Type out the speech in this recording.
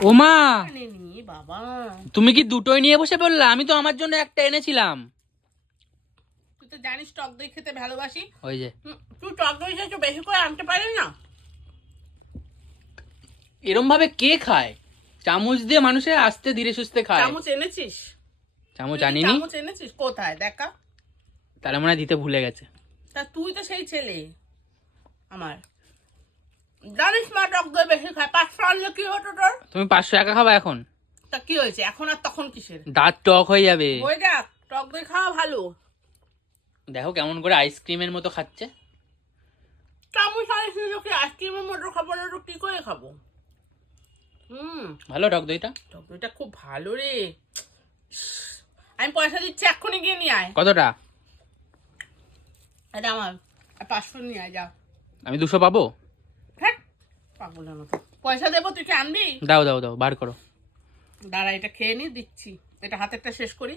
ওমা! বাবা। তুমি কি দুটোই নিয়ে বসে পড়লা? আমি তো আমার জন্য একটা এনেছিলাম। তুই তো জানিস টক দই খেতে ভালোবাসি। ওই যে। তুই টক দই খেয়েছো বেশি করে আনতে পারিস না? এরম ভাবে কে খায়? চামচ দিয়ে মানুষের আস্তে ধীরে সুস্থে খায়। চামচ এনেছিস? চামচ আনিনি। চামচ এনেছিস? কোথায়? দেখা। তাহলে মনে দিতে ভুলে গেছে। তা তুই তো সেই ছেলে। আমার। জানিস মা টক দই বেশি খায় পাঁচশো আনলে কি হতো তোর তুমি পাঁচশো একা খাবা এখন? তা কি হয়েছে? এখন আর তখন কিসের? দাঁত টক হয়ে যাবে। ওই দেখ টক দই খাওয়া ভালো। দেখো কেমন করে আইসক্রিমের মতো খাচ্ছে। চামচ আনিস কি আইসক্রিমের মতো খাব না তো কি করে খাব? হুম। ভালো টক দইটা? টক দইটা খুব ভালো রে। আমি পয়সা দিচ্ছি এক্ষুনি গিয়ে নিয়ে আয়। কতটা? এটা আমার আর পাঁচশো নিয়ে আয় যা। আমি দুশো পাবো? হ্যাঁ পাগলের মতো পয়সা দেবো তুই কি আনবি? দাও দাও দাও বার করো। দাঁড়া এটা খেয়ে নি দিচ্ছি। এটা হাতেরটা শেষ করি।